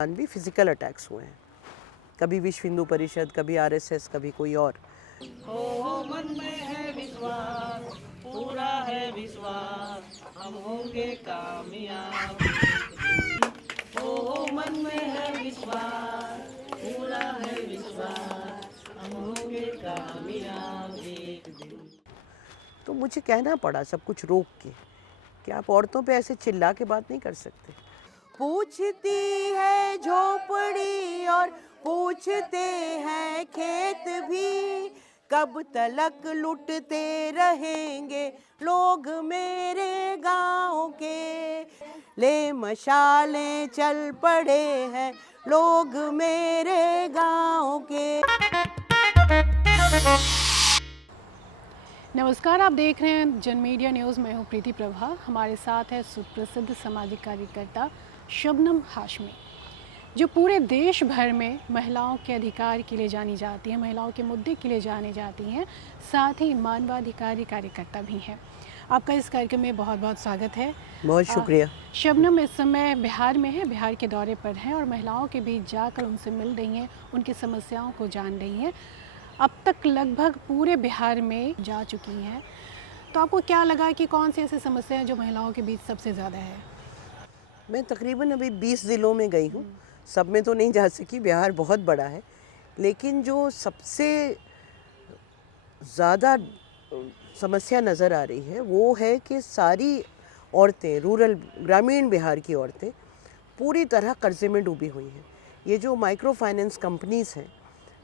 भी physical attacks हुए हैं, कभी विश्व हिंदू परिषद, कभी आरएसएस, कभी कोई और। हो मन में है विश्वास, पूरा है विश्वास, हम होंगे कामयाब एक दिन। हो मन में है विश्वास, पूरा है विश्वास, हम होंगे कामयाब एक दिन। तो मुझे कहना पड़ा सब कुछ रोक के कि आप औरतों पे ऐसे चिल्ला के बात नहीं कर सकते। पूछती है झोपड़ी और पूछते हैं खेत भी, कब तलक लुटते रहेंगे लोग मेरे गांव के। ले मशालें चल पड़े हैं लोग मेरे गांव के। नमस्कार, आप देख रहे हैं जन मीडिया न्यूज़। मैं हूं प्रीति प्रभा। हमारे साथ है सुप्रसिद्ध सामाजिक कार्यकर्ता शबनम हाशमी, जो पूरे देश भर में महिलाओं के अधिकार के लिए जानी जाती हैं, महिलाओं के मुद्दे के लिए जानी जाती हैं, साथ ही मानवाधिकारी कार्यकर्ता भी हैं। आपका इस कार्यक्रम में बहुत बहुत स्वागत है। बहुत शुक्रिया। शबनम इस समय बिहार में है, बिहार के दौरे पर हैं और महिलाओं के बीच जाकर उनसे मिल रही हैं, उनकी समस्याओं को जान रही हैं। अब तक लगभग पूरे बिहार में जा चुकी हैं। तो आपको क्या लगा कि कौन सी ऐसी समस्या है जो महिलाओं के बीच सबसे ज़्यादा है? मैं तकरीबन अभी 20 ज़िलों में गई हूँ, सब में तो नहीं जा सकी, बिहार बहुत बड़ा है। लेकिन जो सबसे ज़्यादा समस्या नज़र आ रही है वो है कि सारी औरतें, रूरल ग्रामीण बिहार की औरतें पूरी तरह कर्ज़े में डूबी हुई हैं। ये जो माइक्रो फाइनेंस कंपनीज़ हैं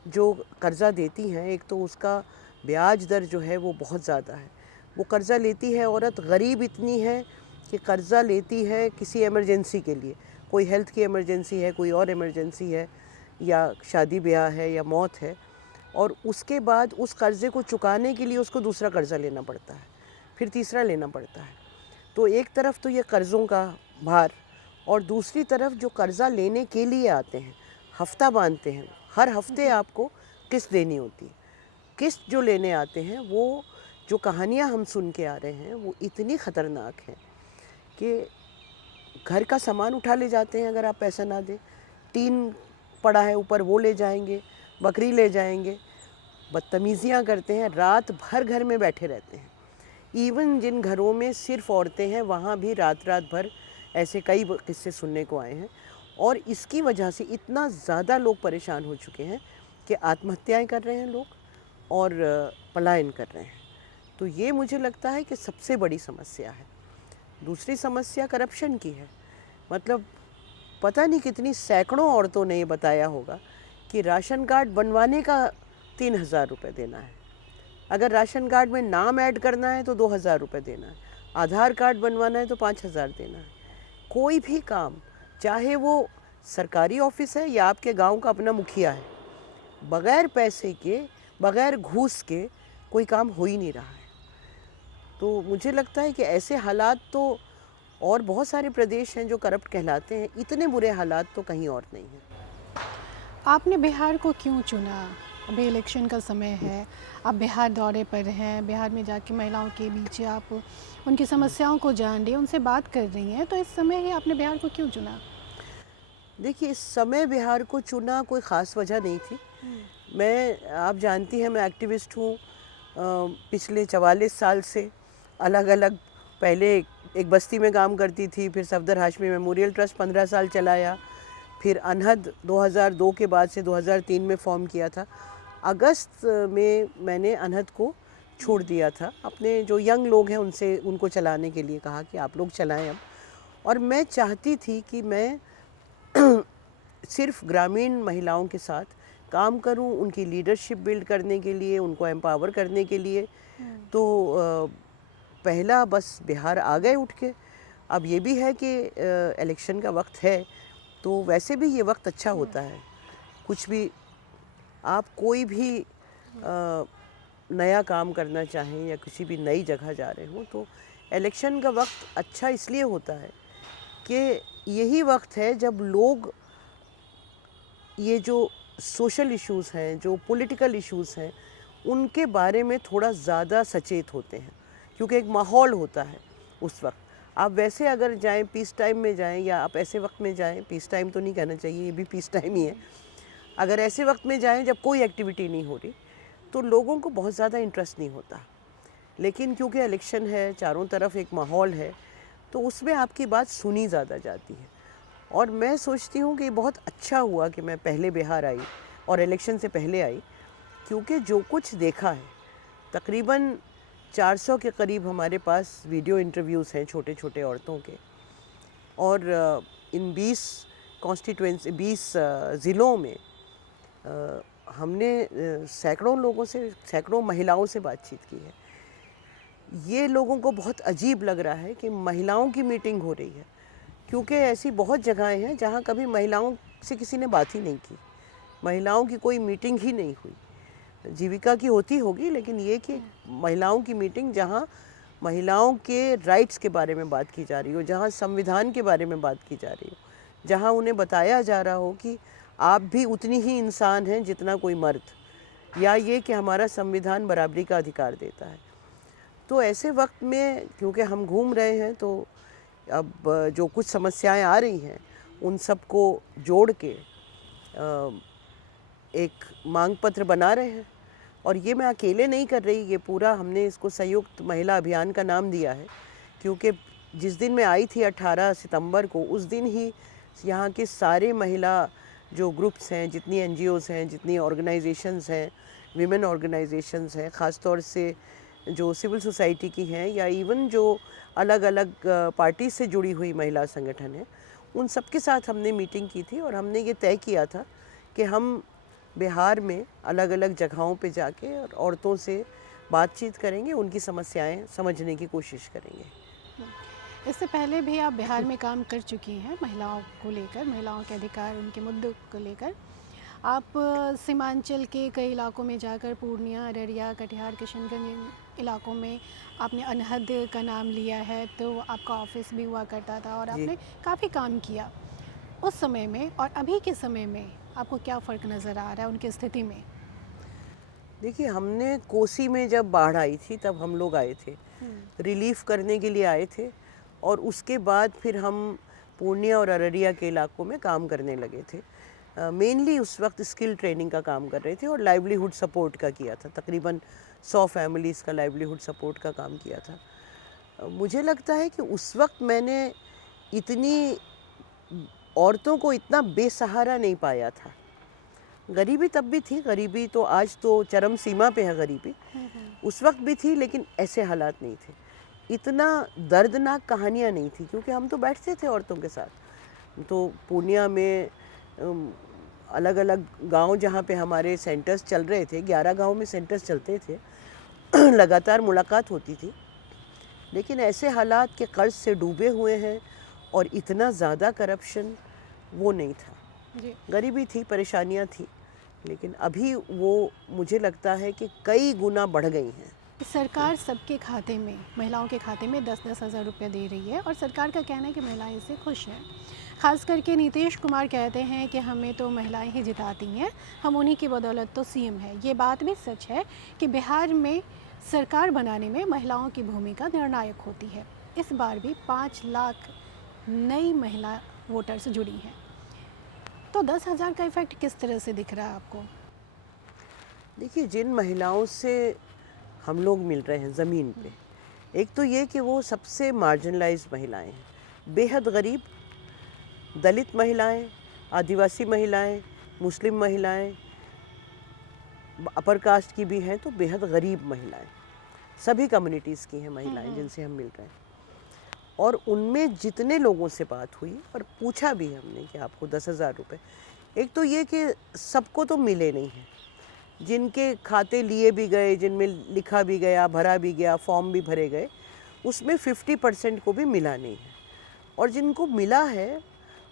जो कर्ज़ा देती हैं, एक तो उसका ब्याज दर जो है वो बहुत ज़्यादा है। वो कर्ज़ा लेती है, औरत गरीब इतनी है कि कर्ज़ा लेती है किसी इमरजेंसी के लिए, कोई हेल्थ की इमरजेंसी है, कोई और इमरजेंसी है, या शादी ब्याह है, या मौत है, और उसके बाद उस कर्ज़े को चुकाने के लिए उसको दूसरा कर्ज़ा लेना पड़ता है, फिर तीसरा लेना पड़ता है। तो एक तरफ तो ये कर्ज़ों का भार, और दूसरी तरफ जो कर्ज़ा लेने के लिए आते हैं, हफ्ता बांधते हैं, हर हफ्ते आपको किस्त देनी होती है। किस्त जो लेने आते हैं, वो जो कहानियाँ हम सुन के आ रहे हैं वो इतनी ख़तरनाक हैं कि घर का सामान उठा ले जाते हैं अगर आप पैसा ना दें, टीन पड़ा है ऊपर वो ले जाएंगे, बकरी ले जाएंगे, बदतमीज़ियाँ करते हैं, रात भर घर में बैठे रहते हैं। इवन जिन घरों में सिर्फ औरतें हैं वहाँ भी रात रात भर ऐसे कई किस्से सुनने को आए हैं। और इसकी वजह से इतना ज़्यादा लोग परेशान हो चुके हैं कि आत्महत्याएं कर रहे हैं लोग और पलायन कर रहे हैं। तो ये मुझे लगता है कि सबसे बड़ी समस्या है। दूसरी समस्या करप्शन की है। मतलब पता नहीं कितनी सैकड़ों औरतों ने ये बताया होगा कि राशन कार्ड बनवाने का 3,000 रुपये देना है, अगर राशन कार्ड में नाम ऐड करना है तो 2,000 रुपये देना है, आधार कार्ड बनवाना है तो 5,000 देना है। कोई भी काम, चाहे वो सरकारी ऑफिस है या आपके गांव का अपना मुखिया है, बग़ैर पैसे के, बग़ैर घूस के कोई काम हो ही नहीं रहा है। तो मुझे लगता है कि ऐसे हालात तो, और बहुत सारे प्रदेश हैं जो करप्ट कहलाते हैं, इतने बुरे हालात तो कहीं और नहीं हैं। आपने बिहार को क्यों चुना? अभी इलेक्शन का समय है, आप बिहार दौरे पर हैं, बिहार में जाके महिलाओं के बीच आप उनकी समस्याओं को जान रही हैं, उनसे बात कर रही हैं, तो इस समय ही आपने बिहार को क्यों चुना? देखिए, इस समय बिहार को चुना कोई ख़ास वजह नहीं थी। मैं, आप जानती हैं, मैं एक्टिविस्ट हूँ पिछले 44 साल से। अलग अलग, पहले एक बस्ती में काम करती थी, फिर सफदर हाशमी मेमोरियल ट्रस्ट 15 साल चलाया, फिर अनहद 2002 के बाद से 2003 में फॉर्म किया था। अगस्त में मैंने अनहद को छोड़ दिया था, अपने जो यंग लोग हैं उनसे, उनको चलाने के लिए कहा कि आप लोग चलाएं अब। और मैं चाहती थी कि मैं सिर्फ ग्रामीण महिलाओं के साथ काम करूं, उनकी लीडरशिप बिल्ड करने के लिए, उनको एम्पावर करने के लिए। तो पहला बस बिहार आ गए उठ के। अब ये भी है कि इलेक्शन का वक्त है, तो वैसे भी ये वक्त अच्छा होता है। कुछ भी, आप कोई भी नया काम करना चाहें या किसी भी नई जगह जा रहे हो, तो इलेक्शन का वक्त अच्छा इसलिए होता है कि यही वक्त है जब लोग ये जो सोशल इश्यूज़ हैं, जो पॉलिटिकल इश्यूज़ हैं, उनके बारे में थोड़ा ज़्यादा सचेत होते हैं, क्योंकि एक माहौल होता है उस वक्त। आप वैसे अगर जाएं पीस टाइम में जाएं या आप ऐसे वक्त में जाएं, पीस टाइम तो नहीं कहना चाहिए, ये भी पीस टाइम ही है, अगर ऐसे वक्त में जाएं जब कोई एक्टिविटी नहीं हो रही तो लोगों को बहुत ज़्यादा इंटरेस्ट नहीं होता। लेकिन क्योंकि इलेक्शन है, चारों तरफ एक माहौल है, तो उसमें आपकी बात सुनी ज़्यादा जाती है। और मैं सोचती हूँ कि बहुत अच्छा हुआ कि मैं पहले बिहार आई और इलेक्शन से पहले आई, क्योंकि जो कुछ देखा है, तकरीबन 400 के करीब हमारे पास वीडियो इंटरव्यूज़ हैं छोटे छोटे औरतों के, और इन 20 कॉन्स्टिट्यूएंसी 20 ज़िलों में हमने सैकड़ों लोगों से, सैकड़ों महिलाओं से बातचीत की है। ये लोगों को बहुत अजीब लग रहा है कि महिलाओं की मीटिंग हो रही है, क्योंकि ऐसी बहुत जगहें हैं जहाँ कभी महिलाओं से किसी ने बात ही नहीं की, महिलाओं की कोई मीटिंग ही नहीं हुई। जीविका की होती होगी, लेकिन ये कि महिलाओं की मीटिंग जहाँ महिलाओं के राइट्स के बारे में बात की जा रही हो, जहाँ संविधान के बारे में बात की जा रही हो, जहाँ उन्हें बताया जा रहा हो कि आप भी उतनी ही इंसान हैं जितना कोई मर्द, या ये कि हमारा संविधान बराबरी का अधिकार देता है। तो ऐसे वक्त में क्योंकि हम घूम रहे हैं, तो अब जो कुछ समस्याएं आ रही हैं उन सब को जोड़ के एक मांग पत्र बना रहे हैं। और ये मैं अकेले नहीं कर रही, ये पूरा हमने इसको संयुक्त महिला अभियान का नाम दिया है, क्योंकि जिस दिन मैं आई थी 18 सितंबर को, उस दिन ही यहाँ के सारे महिला जो ग्रुप्स हैं, जितनी NGOs हैं, जितनी ऑर्गेनाइजेशंस हैं, विमेन ऑर्गेनाइजेशंस हैं, ख़ास तौर से जो सिविल सोसाइटी की हैं या इवन जो अलग अलग पार्टी से जुड़ी हुई महिला संगठन हैं, उन सब के साथ हमने मीटिंग की थी। और हमने ये तय किया था कि हम बिहार में अलग अलग जगहों पे जाके और औरतों से बातचीत करेंगे, उनकी समस्याएं समझने की कोशिश करेंगे। इससे पहले भी आप बिहार में काम कर चुकी हैं महिलाओं को लेकर, महिलाओं के अधिकार, उनके मुद्दों को लेकर। आप सीमांचल के कई इलाकों में जाकर, पूर्णिया, अररिया, कटिहार, किशनगंज इलाकों में आपने अनहद का नाम लिया है, तो आपका ऑफिस भी हुआ करता था और आपने काफ़ी काम किया। उस समय में और अभी के समय में आपको क्या फ़र्क नज़र आ रहा है उनकी स्थिति में? देखिए, हमने कोसी में जब बाढ़ आई थी तब हम लोग आए थे, रिलीफ करने के लिए आए थे, और उसके बाद फिर हम पूर्णिया और अररिया के इलाकों में काम करने लगे थे। मेनली उस वक्त स्किल ट्रेनिंग का काम कर रहे थे और लाइवलीहुड सपोर्ट का किया था, तकरीबन 100 फैमिलीज़ का लाइवलीहुड सपोर्ट का काम किया था। मुझे लगता है कि उस वक्त मैंने इतनी औरतों को इतना बेसहारा नहीं पाया था। गरीबी तब भी थी, गरीबी तो आज तो चरम सीमा पे है गरीबी, उस वक्त भी थी, लेकिन ऐसे हालात नहीं थे, इतना दर्दनाक कहानियाँ नहीं थी, क्योंकि हम तो बैठते थे औरतों के साथ। तो पूर्णिया में अलग अलग गांव जहाँ पे हमारे सेंटर्स चल रहे थे, 11 गांव में सेंटर्स चलते थे, लगातार मुलाकात होती थी। लेकिन ऐसे हालात के कर्ज से डूबे हुए हैं और इतना ज़्यादा करप्शन वो नहीं था। गरीबी थी, परेशानियाँ थी, लेकिन अभी वो मुझे लगता है कि कई गुना बढ़ गई हैं। सरकार सबके खाते में, महिलाओं के खाते में 10-10 हज़ार रुपये दे रही है और सरकार का कहना है कि महिलाएं इससे खुश हैं। खास करके नीतीश कुमार कहते हैं कि हमें तो महिलाएं ही जिताती हैं, हम उन्हीं की बदौलत तो CM है। ये बात भी सच है कि बिहार में सरकार बनाने में महिलाओं की भूमिका निर्णायक होती है। इस बार भी 5 लाख नई महिला वोटर्स जुड़ी हैं, तो 10 हज़ार का इफ़ेक्ट किस तरह से दिख रहा है आपको? देखिए, जिन महिलाओं से हम लोग मिल रहे हैं ज़मीन पे, एक तो ये कि वो सबसे मार्जिनलाइज्ड महिलाएं हैं, बेहद गरीब, दलित महिलाएं, आदिवासी महिलाएं, मुस्लिम महिलाएं, अपर कास्ट की भी हैं, तो बेहद गरीब महिलाएं, सभी कम्युनिटीज़ की हैं महिलाएं जिनसे हम मिल रहे हैं। और उनमें जितने लोगों से बात हुई और पूछा भी हमने कि आपको 10 हज़ार रुपये, एक तो ये कि सबको तो मिले नहीं हैं, जिनके खाते लिए भी गए, जिनमें लिखा भी गया, भरा भी गया, फॉर्म भी भरे गए, उसमें 50% को भी मिला नहीं है। और जिनको मिला है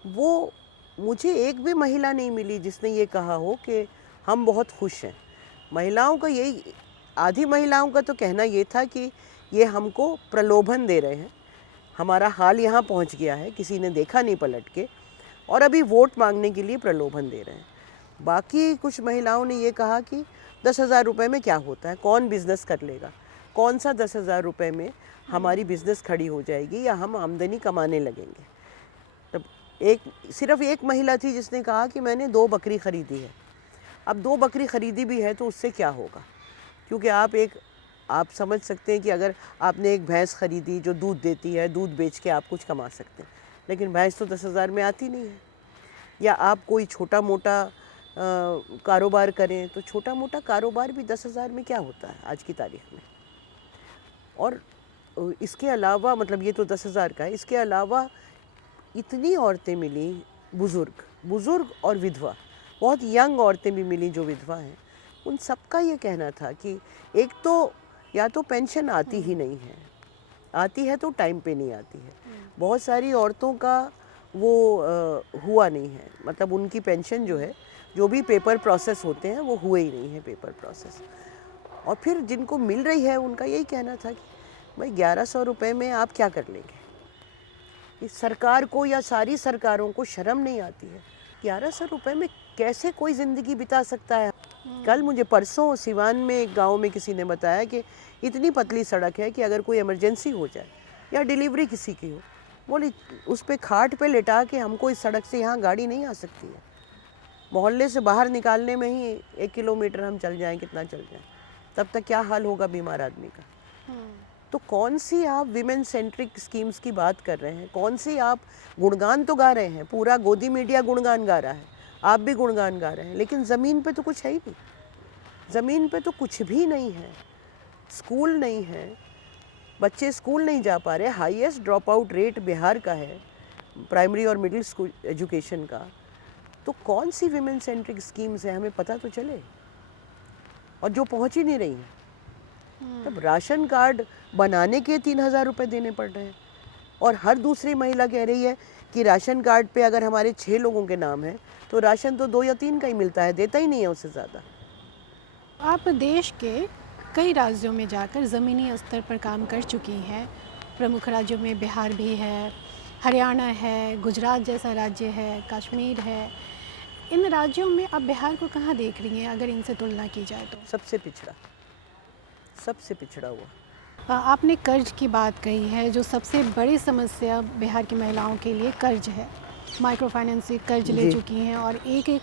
वो, मुझे एक भी महिला नहीं मिली जिसने ये कहा हो कि हम बहुत खुश हैं। महिलाओं का यही, आधी महिलाओं का तो कहना ये था कि ये हमको प्रलोभन दे रहे हैं, हमारा हाल यहाँ पहुँच गया है, किसी ने देखा नहीं पलट के, और अभी वोट मांगने के लिए प्रलोभन दे रहे हैं। बाकी कुछ महिलाओं ने ये कहा कि 10 हज़ार रुपये में क्या होता है, कौन बिज़नेस कर लेगा, कौन सा 10,000 रुपये में हमारी बिजनेस खड़ी हो जाएगी या हम आमदनी कमाने लगेंगे। तब सिर्फ एक महिला थी जिसने कहा कि मैंने 2 बकरी ख़रीदी है। अब 2 बकरी ख़रीदी भी है तो उससे क्या होगा, क्योंकि आप समझ सकते हैं कि अगर आपने एक भैंस ख़रीदी जो दूध देती है, दूध बेच के आप कुछ कमा सकते हैं, लेकिन भैंस तो 10,000 में आती नहीं है। या आप कोई छोटा मोटा कारोबार करें तो छोटा मोटा कारोबार भी 10,000 में क्या होता है आज की तारीख में। और इसके अलावा मतलब ये तो 10,000 का है, इसके अलावा इतनी औरतें मिली, बुज़ुर्ग और विधवा, बहुत यंग औरतें भी मिली जो विधवा हैं। उन सबका ये कहना था कि एक तो या तो पेंशन आती ही नहीं है, आती है तो टाइम पे नहीं आती है। बहुत सारी औरतों का वो हुआ नहीं है, मतलब उनकी पेंशन जो है, जो भी पेपर प्रोसेस होते हैं वो हुए ही नहीं है पेपर प्रोसेस। और फिर जिनको मिल रही है उनका यही कहना था कि भाई 1100 रुपये में आप क्या कर लेंगे। इस सरकार को या सारी सरकारों को शर्म नहीं आती है। 1100 रुपये में कैसे कोई ज़िंदगी बिता सकता है। कल मुझे परसों सिवान में एक गांव में किसी ने बताया कि इतनी पतली सड़क है कि अगर कोई इमरजेंसी हो जाए या डिलीवरी किसी की हो, बोली उस पे खाट पे लेटा के हमको इस सड़क से यहाँ गाड़ी नहीं आ सकती है। मोहल्ले से बाहर निकालने में ही 1 किलोमीटर हम चल जाएं, कितना चल जाएं, तब तक क्या हाल होगा बीमार आदमी का। तो कौन सी आप विमेन सेंट्रिक स्कीम्स की बात कर रहे हैं, कौन सी आप गुणगान तो गा रहे हैं, पूरा गोदी मीडिया गुणगान गा रहा है, आप भी गुणगान गा रहे हैं, लेकिन ज़मीन पे तो कुछ है ही नहीं। ज़मीन पे तो कुछ भी नहीं है, स्कूल नहीं है, बच्चे स्कूल नहीं जा पा रहे। Highest drop out rate Bihar का है प्राइमरी और मिडिल स्कूल एजुकेशन का। तो कौन सी विमेन सेंट्रिक स्कीम्स है, हमें पता तो चले, और जो पहुंच ही नहीं रही हैं। तब राशन कार्ड बनाने के 3,000 रुपये देने पड़ रहे हैं, और हर दूसरी महिला कह रही है कि राशन कार्ड पे अगर हमारे 6 लोगों के नाम है तो राशन तो 2 या 3 का ही मिलता है, देता ही नहीं है उससे ज़्यादा। आप देश के कई राज्यों में जाकर ज़मीनी स्तर पर काम कर चुकी हैं। प्रमुख राज्यों में बिहार भी है, हरियाणा है, गुजरात जैसा राज्य है, कश्मीर है। इन राज्यों में आप बिहार को कहाँ देख रही हैं अगर इनसे तुलना की जाए तो? सबसे पिछड़ा हुआ। आपने कर्ज की बात कही है, जो सबसे बड़ी समस्या बिहार की महिलाओं के लिए कर्ज है। माइक्रो फाइनेंस से कर्ज ले चुकी हैं और एक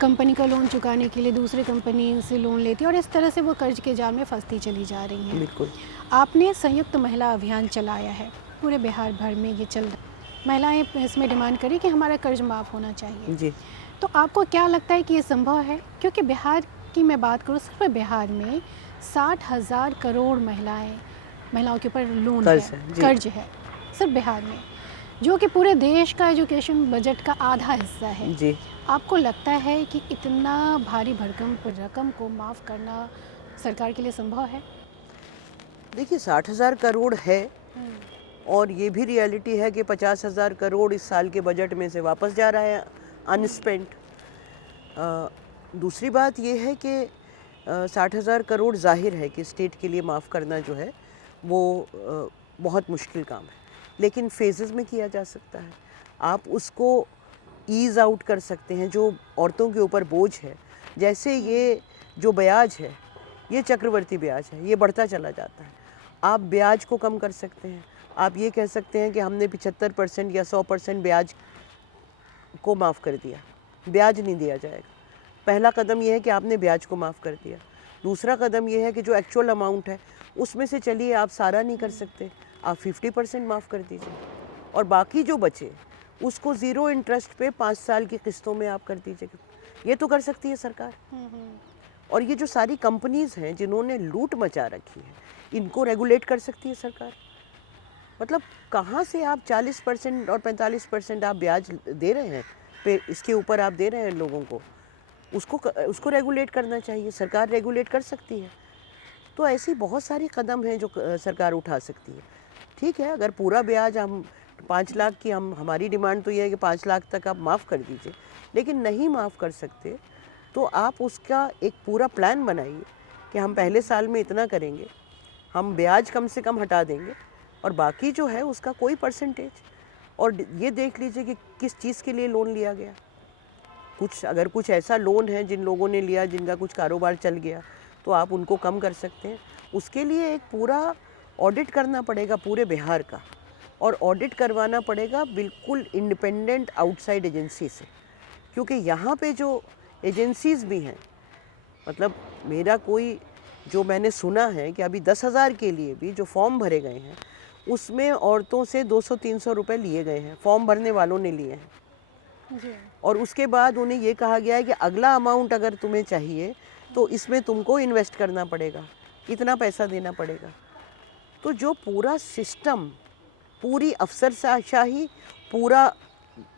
कंपनी का लोन चुकाने के लिए दूसरी कंपनी से लोन लेती है, और इस तरह से वो कर्ज के जाल में फंसती चली जा रही हैं। बिल्कुल। आपने संयुक्त महिला अभियान चलाया है, पूरे बिहार भर में ये चल रहा है। महिलाएं इसमें डिमांड करी कि हमारा कर्ज माफ़ होना चाहिए जी। तो आपको क्या लगता है कि ये संभव है? क्योंकि बिहार की मैं बात करूँ, सिर्फ बिहार में 60,000 करोड़ महिलाओं के ऊपर लोन कर्ज है सिर्फ बिहार में, जो कि पूरे देश का एजुकेशन बजट का आधा हिस्सा है जी। आपको लगता है कि इतना भारी भरकम रकम को माफ़ करना सरकार के लिए संभव है? देखिए 60,000 करोड़ है, और ये भी रियलिटी है कि 50,000 करोड़ इस साल के बजट में से वापस जा रहा है अनस्पेंट। दूसरी बात ये है कि 60,000 करोड़ जाहिर है कि स्टेट के लिए माफ़ करना जो है वो बहुत मुश्किल काम है, लेकिन फेजेस में किया जा सकता है। आप उसको ईज़ आउट कर सकते हैं, जो औरतों के ऊपर बोझ है। जैसे ये जो ब्याज है, ये चक्रवर्ती ब्याज है, ये बढ़ता चला जाता है। आप ब्याज को कम कर सकते हैं। आप ये कह सकते हैं कि हमने 75% या 100% ब्याज को माफ़ कर दिया, ब्याज नहीं दिया जाएगा। पहला कदम ये है कि आपने ब्याज को माफ़ कर दिया। दूसरा कदम ये है कि जो एक्चुअल अमाउंट है उसमें से चलिए आप सारा नहीं कर सकते, आप 50% माफ़ कर दीजिए, और बाकी जो बचे उसको 0 इंटरेस्ट पे 5 साल की किस्तों में आप कर दीजिए। ये तो कर सकती है सरकार। और ये जो सारी कंपनीज़ हैं जिन्होंने लूट मचा रखी है, इनको रेगुलेट कर सकती है सरकार। मतलब कहाँ से आप 40% और 45% आप ब्याज दे रहे हैं पे, इसके ऊपर आप दे रहे हैं लोगों को, उसको रेगुलेट करना चाहिए, सरकार रेगुलेट कर सकती है। तो ऐसी बहुत सारी कदम हैं जो सरकार उठा सकती है। ठीक है, अगर पूरा ब्याज हम 5 लाख की, हमारी डिमांड तो ये है कि 5 लाख तक आप माफ़ कर दीजिए, लेकिन नहीं माफ़ कर सकते तो आप उसका एक पूरा प्लान बनाइए कि हम पहले साल में इतना करेंगे, हम ब्याज कम से कम हटा देंगे, और बाकी जो है उसका कोई परसेंटेज, और ये देख लीजिए कि किस चीज़ के लिए लोन लिया गया। अगर कुछ ऐसा लोन है जिन लोगों ने लिया जिनका कुछ कारोबार चल गया, तो आप उनको कम कर सकते हैं। उसके लिए एक पूरा ऑडिट करना पड़ेगा पूरे बिहार का, और ऑडिट करवाना पड़ेगा बिल्कुल इंडिपेंडेंट आउटसाइड एजेंसी से, क्योंकि यहाँ पे जो एजेंसीज़ भी हैं, मतलब मेरा कोई जो मैंने सुना है कि अभी 10,000 के लिए भी जो फॉर्म भरे गए हैं उसमें औरतों से 200-300 रुपये लिए गए हैं, फॉर्म भरने वालों ने लिए हैं। जी। और उसके बाद उन्हें ये कहा गया है कि अगला अमाउंट अगर तुम्हें चाहिए तो इसमें तुमको इन्वेस्ट करना पड़ेगा, इतना पैसा देना पड़ेगा। तो जो पूरा सिस्टम, पूरी अफसरशाही, पूरा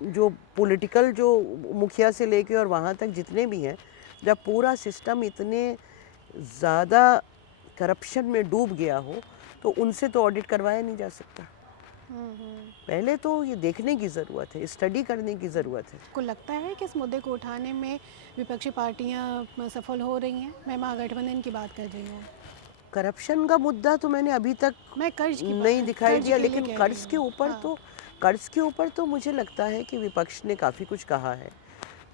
जो पॉलिटिकल जो मुखिया से लेके और वहाँ तक जितने भी हैं, जब पूरा सिस्टम इतने ज़्यादा करप्शन में डूब गया हो तो उनसे तो ऑडिट करवाया नहीं जा सकता। पहले तो ये देखने की ज़रूरत है, स्टडी करने की ज़रूरत है। आपको लगता है कि इस मुद्दे को उठाने में विपक्षी पार्टियां सफल हो रही हैं? मैं महागठबंधन की बात कर रही हूँ। करप्शन का मुद्दा तो मैंने अभी तक मैं कर्ज की नहीं दिखाई कर्ज दिया, के लिए लेकिन कह कर्ज रही के हूँ। ऊपर हाँ। तो कर्ज के ऊपर तो मुझे लगता है कि विपक्ष ने काफ़ी कुछ कहा है।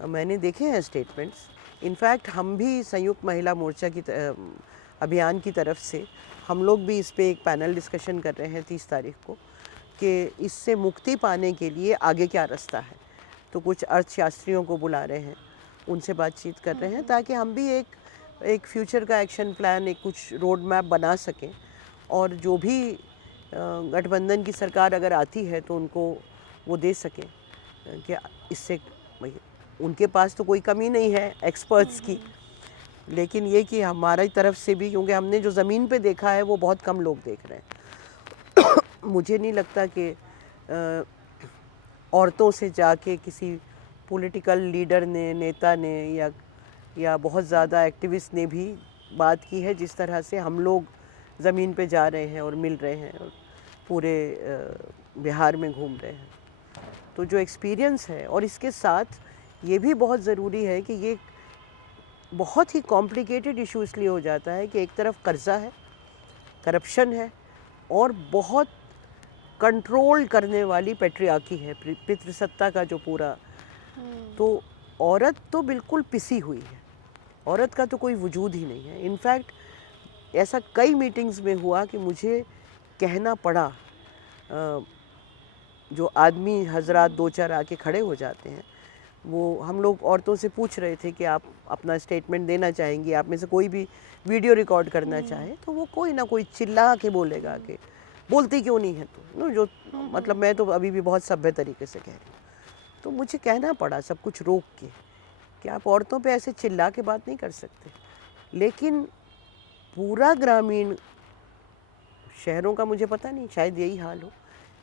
मैंने देखे हैं स्टेटमेंट्स। इनफैक्ट हम भी संयुक्त महिला मोर्चा की अभियान की तरफ से हम लोग भी इस पे एक पैनल डिस्कशन कर रहे हैं 30 तारीख को, कि इससे मुक्ति पाने के लिए आगे क्या रास्ता है। तो कुछ अर्थशास्त्रियों को बुला रहे हैं, उनसे बातचीत कर रहे हैं ताकि हम भी एक फ्यूचर का एक्शन प्लान, एक कुछ रोड मैप बना सकें, और जो भी गठबंधन की सरकार अगर आती है तो उनको वो दे सकें कि इससे उनके पास तो कोई कमी नहीं है एक्सपर्ट्स की, लेकिन ये कि हमारी तरफ से भी, क्योंकि हमने जो ज़मीन पे देखा है वो बहुत कम लोग देख रहे हैं। मुझे नहीं लगता कि औरतों से जाके किसी पॉलिटिकल लीडर ने, नेता ने या बहुत ज़्यादा एक्टिविस्ट ने भी बात की है जिस तरह से हम लोग ज़मीन पे जा रहे हैं और मिल रहे हैं और पूरे बिहार में घूम रहे हैं। तो जो एक्सपीरियंस है, और इसके साथ ये भी बहुत ज़रूरी है कि ये बहुत ही कॉम्प्लिकेटेड इशू इसलिए हो जाता है कि एक तरफ कर्जा है, करप्शन है, और बहुत कंट्रोल करने वाली पैट्रियार्की है, पितृसत्ता का जो पूरा। तो औरत तो बिल्कुल पिसी हुई है, औरत का तो कोई वजूद ही नहीं है। इनफैक्ट ऐसा कई मीटिंग्स में हुआ कि मुझे कहना पड़ा, जो आदमी हजरात दो चार आके खड़े हो जाते हैं, वो हम लोग औरतों से पूछ रहे थे कि आप अपना स्टेटमेंट देना चाहेंगी, आप में से कोई भी वीडियो रिकॉर्ड करना चाहे, तो वो कोई ना कोई चिल्ला के बोलेगा कि बोलती क्यों नहीं है तो नो, जो मतलब मैं तो अभी भी बहुत सभ्य तरीके से कह रही हूँ। तो मुझे कहना पड़ा सब कुछ रोक के कि आप औरतों पे ऐसे चिल्ला के बात नहीं कर सकते। लेकिन पूरा ग्रामीण शहरों का मुझे पता नहीं, शायद यही हाल हो,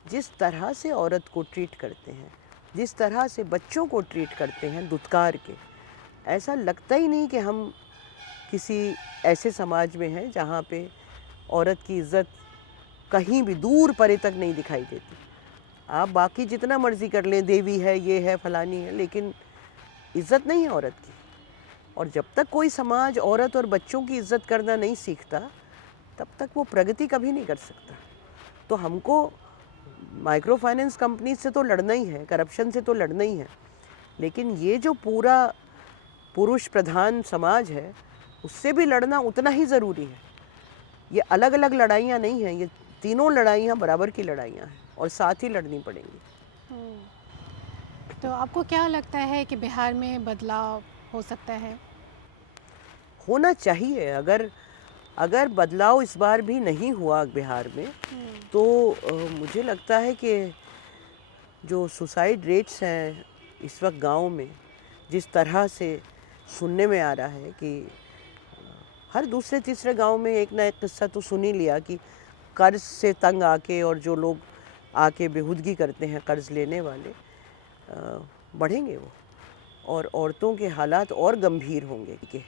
जिस तरह से औरत को ट्रीट करते हैं, जिस तरह से बच्चों को ट्रीट करते हैं दुत्कार के, ऐसा लगता ही नहीं कि हम किसी ऐसे समाज में हैं जहाँ पे औरत की इज़्ज़त कहीं भी दूर परे तक नहीं दिखाई देती। आप बाकी जितना मर्ज़ी कर लें, देवी है, ये है, फलानी है, लेकिन इज़्ज़त नहीं है औरत की। और जब तक कोई समाज औरत और बच्चों की इज़्ज़त करना नहीं सीखता, तब तक वो प्रगति कभी नहीं कर सकता। तो हमको माइक्रो फाइनेंस कंपनी से तो लड़ना ही है, करप्शन से तो लड़ना ही है, लेकिन ये जो पूरा पुरुष प्रधान समाज है उससे भी लड़ना उतना ही ज़रूरी है। ये अलग अलग लड़ाइयाँ नहीं हैं, ये तीनों लड़ाइयाँ बराबर की लड़ाइयाँ हैं और साथ ही लड़नी पड़ेंगी। तो आपको क्या लगता है कि बिहार में बदलाव हो सकता है? होना चाहिए। अगर बदलाव इस बार भी नहीं हुआ बिहार में, तो मुझे लगता है कि जो सुसाइड रेट्स हैं इस वक्त गांव में, जिस तरह से सुनने में आ रहा है कि हर दूसरे तीसरे गांव में एक ना एक किस्सा तो सुन ही लिया कि कर्ज से तंग आके, और जो लोग आके बेहुदगी करते हैं कर्ज लेने वाले, बढ़ेंगे वो, और औरतों के हालात और गंभीर होंगे।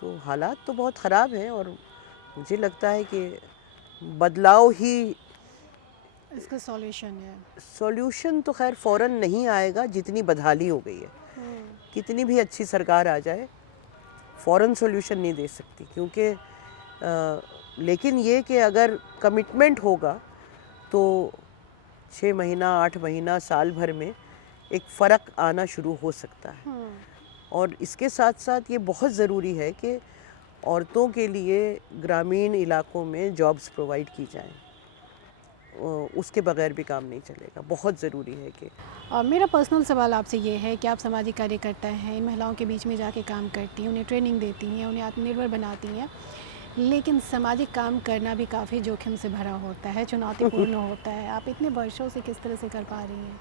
तो हालात तो बहुत ख़राब हैं, और मुझे लगता है कि बदलाव ही इसका सॉल्यूशन है। सॉल्यूशन तो खैर फ़ौरन नहीं आएगा, जितनी बदहाली हो गई है, कितनी भी अच्छी सरकार आ जाए फ़ौरन सॉल्यूशन नहीं दे सकती, क्योंकि लेकिन ये कि अगर कमिटमेंट होगा तो 6 महीना, 8 महीना, साल भर में एक फ़र्क आना शुरू हो सकता है। और इसके साथ साथ ये बहुत ज़रूरी है कि औरतों के लिए ग्रामीण इलाकों में जॉब्स प्रोवाइड की जाएं। उसके बगैर भी काम नहीं चलेगा। बहुत ज़रूरी है कि मेरा पर्सनल सवाल आपसे ये है कि आप सामाजिक कार्यकर्ता हैं, इन महिलाओं के बीच में जाके काम करती हैं, उन्हें ट्रेनिंग देती हैं, उन्हें आत्मनिर्भर बनाती हैं, लेकिन सामाजिक काम करना भी काफ़ी जोखिम से भरा होता है, चुनौतीपूर्ण होता है। आप इतने वर्षों से किस तरह से कर पा रही हैं?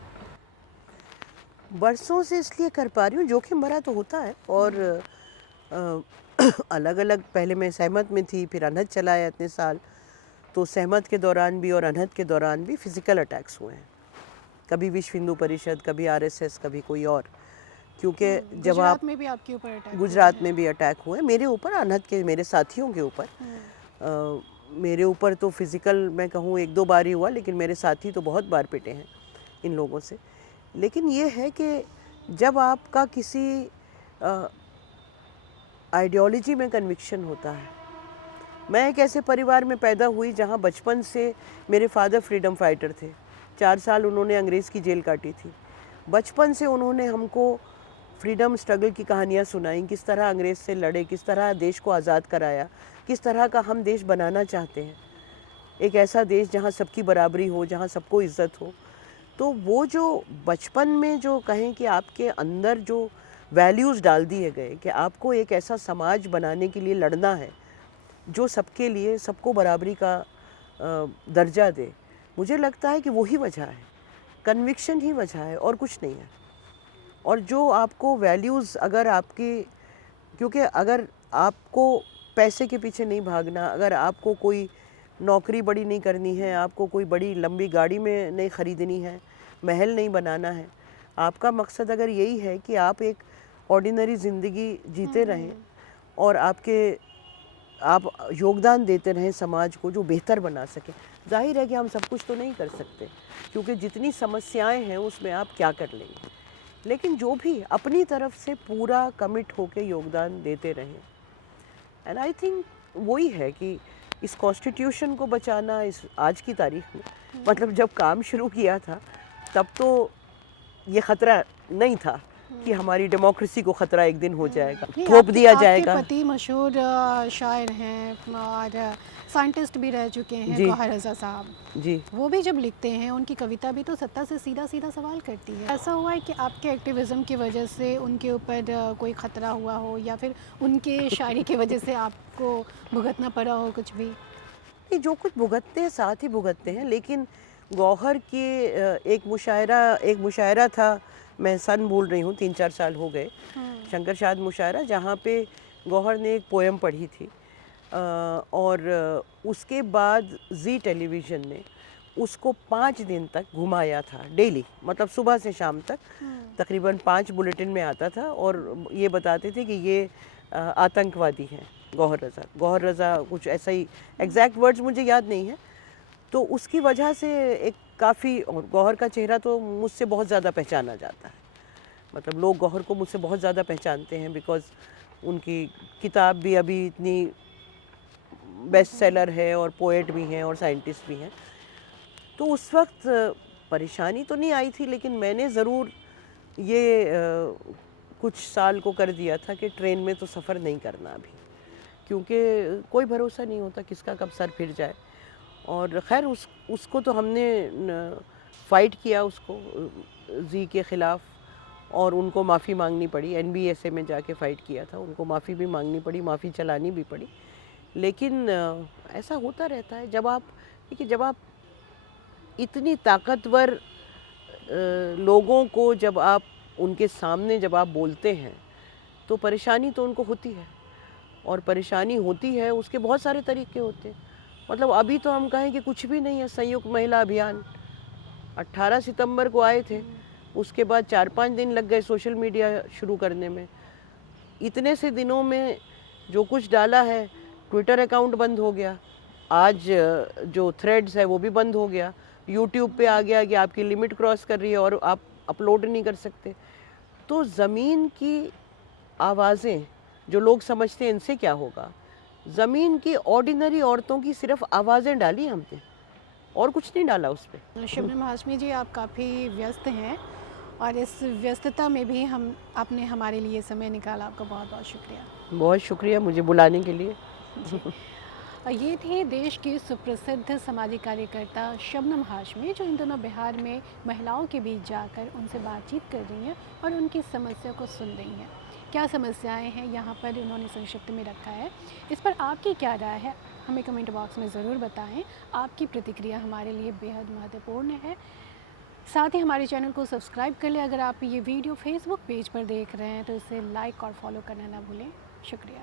बरसों से इसलिए कर पा रही हूँ, जोखिम भरा तो होता है। और अलग अलग, पहले मैं सहमत में थी, फिर अनहद चलाया इतने साल, तो सहमत के दौरान भी और अनहद के दौरान भी फिज़िकल अटैक्स हुए हैं। कभी विश्व हिंदू परिषद, कभी आरएसएस, कभी कोई और। क्योंकि जब आप गुजरात में भी आपके ऊपर अटैक गुजरात में भी अटैक हुए, मेरे ऊपर, अनहद के मेरे साथियों के ऊपर। मेरे ऊपर तो फिज़िकल मैं कहूँ 1-2 बार ही हुआ, लेकिन मेरे साथी तो बहुत बार पिटे हैं इन लोगों से। लेकिन ये है कि जब आपका किसी आइडियोलॉजी में कन्विक्शन होता है। मैं एक ऐसे परिवार में पैदा हुई जहाँ बचपन से मेरे फादर फ्रीडम फाइटर थे। 4 साल उन्होंने अंग्रेज़ की जेल काटी थी। बचपन से उन्होंने हमको फ्रीडम स्ट्रगल की कहानियाँ सुनाई, किस तरह अंग्रेज़ से लड़े, किस तरह देश को आज़ाद कराया, किस तरह का हम देश बनाना चाहते हैं। एक ऐसा देश जहाँ सबकी बराबरी हो, जहाँ सबको इज़्ज़त हो। तो वो जो बचपन में जो कहें कि आपके अंदर जो वैल्यूज़ डाल दिए गए कि आपको एक ऐसा समाज बनाने के लिए लड़ना है जो सबके लिए, सबको बराबरी का दर्जा दे, मुझे लगता है कि वही वजह है, कन्विक्शन ही वजह है और कुछ नहीं है। और जो आपको वैल्यूज़ अगर आपकी, क्योंकि अगर आपको पैसे के पीछे नहीं भागना, अगर आपको कोई नौकरी बड़ी नहीं करनी है, आपको कोई बड़ी लंबी गाड़ी में नहीं ख़रीदनी है, महल नहीं बनाना है, आपका मकसद अगर यही है कि आप एक ऑर्डिनरी ज़िंदगी जीते रहें और आप योगदान देते रहें समाज को जो बेहतर बना सके। जाहिर है कि हम सब कुछ तो नहीं कर सकते, क्योंकि जितनी समस्याएं हैं उसमें आप क्या कर लेंगे, लेकिन जो भी अपनी तरफ से पूरा कमिट होके योगदान देते रहें। एंड आई थिंक वही है कि इस कॉन्स्टिट्यूशन को बचाना इस आज की तारीख में, मतलब जब काम शुरू किया था तब तो ये ख़तरा नहीं था कि हमारी डेमोक्रेसी को ख़तरा एक दिन हो जाएगा, थोप दिया जाएगा। आपके पति मशहूर शायर हैं और साइंटिस्ट भी रह चुके हैं, गौहर रज़ा साहब जी। वो भी जब लिखते हैं, उनकी कविता भी तो सत्ता से सीधा सीधा सवाल करती है। ऐसा हुआ है कि आपके एक्टिविज़म की वजह से उनके ऊपर कोई ख़तरा हुआ हो, या फिर उनके शायरी की वजह से आपको भुगतना पड़ा हो कुछ भी? नहीं, जो कुछ भुगतते हैं साथ ही भुगतते हैं, लेकिन गौहर के एक मुशायरा था, मैं सन भूल रही हूँ, 3-4 साल हो गए, शंकरशाद मुशायरा, जहाँ पे गौहर ने एक पोएम पढ़ी थी। और उसके बाद जी टेलीविज़न ने उसको 5 दिन तक घुमाया था डेली, मतलब सुबह से शाम तक तकरीबन 5 बुलेटिन में आता था और ये बताते थे कि ये आतंकवादी हैं गौहर रज़ा कुछ ऐसा ही, एग्जैक्ट वर्ड्स मुझे याद नहीं है। तो उसकी वजह से एक काफ़ी, गौहर का चेहरा तो मुझसे बहुत ज़्यादा पहचाना जाता है, मतलब लोग गौहर को मुझसे बहुत ज़्यादा पहचानते हैं, बिकॉज़ उनकी किताब भी अभी इतनी बेस्ट सेलर है और पोएट भी हैं और साइंटिस्ट भी हैं। तो उस वक्त परेशानी तो नहीं आई थी, लेकिन मैंने ज़रूर ये कुछ साल को कर दिया था कि ट्रेन में तो सफ़र नहीं करना अभी, क्योंकि कोई भरोसा नहीं होता किसका कब सर फिर जाए। और ख़ैर उसको तो हमने फ़ाइट किया उसको जी के ख़िलाफ़, और उनको माफ़ी मांगनी पड़ी, NBSA में जाके फ़ाइट किया था, उनको माफ़ी भी मांगनी पड़ी, माफ़ी चलानी भी पड़ी। लेकिन ऐसा होता रहता है जब आप इतनी ताकतवर लोगों को जब आप उनके सामने जब आप बोलते हैं तो परेशानी तो उनको होती है, और परेशानी होती है उसके बहुत सारे तरीके होते हैं। मतलब अभी तो हम कहें कि कुछ भी नहीं है, संयुक्त महिला अभियान 18 सितंबर को आए थे, उसके बाद 4-5 दिन लग गए सोशल मीडिया शुरू करने में। इतने से दिनों में जो कुछ डाला है, ट्विटर अकाउंट बंद हो गया, आज जो थ्रेड्स है वो भी बंद हो गया, यूट्यूब पे आ गया कि आपकी लिमिट क्रॉस कर रही है और आप अपलोड नहीं कर सकते। तो ज़मीन की आवाज़ें जो लोग समझते हैं इनसे क्या होगा, ज़मीन की ऑर्डिनरी औरतों की सिर्फ आवाज़ें डाली हमने और कुछ नहीं डाला उस पर। शबनम हाशमी जी, आप काफ़ी व्यस्त हैं और इस व्यस्तता में भी आपने हमारे लिए समय निकाला, आपका बहुत बहुत शुक्रिया। बहुत शुक्रिया मुझे बुलाने के लिए। ये थे देश की सुप्रसिद्ध सामाजिक कार्यकर्ता शबनम हाशमी, जो इन दिनों बिहार में महिलाओं के बीच जाकर उनसे बातचीत कर रही हैं और उनकी समस्या को सुन रही हैं। क्या समस्याएं हैं यहाँ पर उन्होंने संक्षिप्त में रखा है, इस पर आपकी क्या राय है हमें कमेंट बॉक्स में ज़रूर बताएं। आपकी प्रतिक्रिया हमारे लिए बेहद महत्वपूर्ण है। साथ ही हमारे चैनल को सब्सक्राइब कर लें। अगर आप ये वीडियो फेसबुक पेज पर देख रहे हैं तो इसे लाइक और फॉलो करना ना भूलें। शुक्रिया।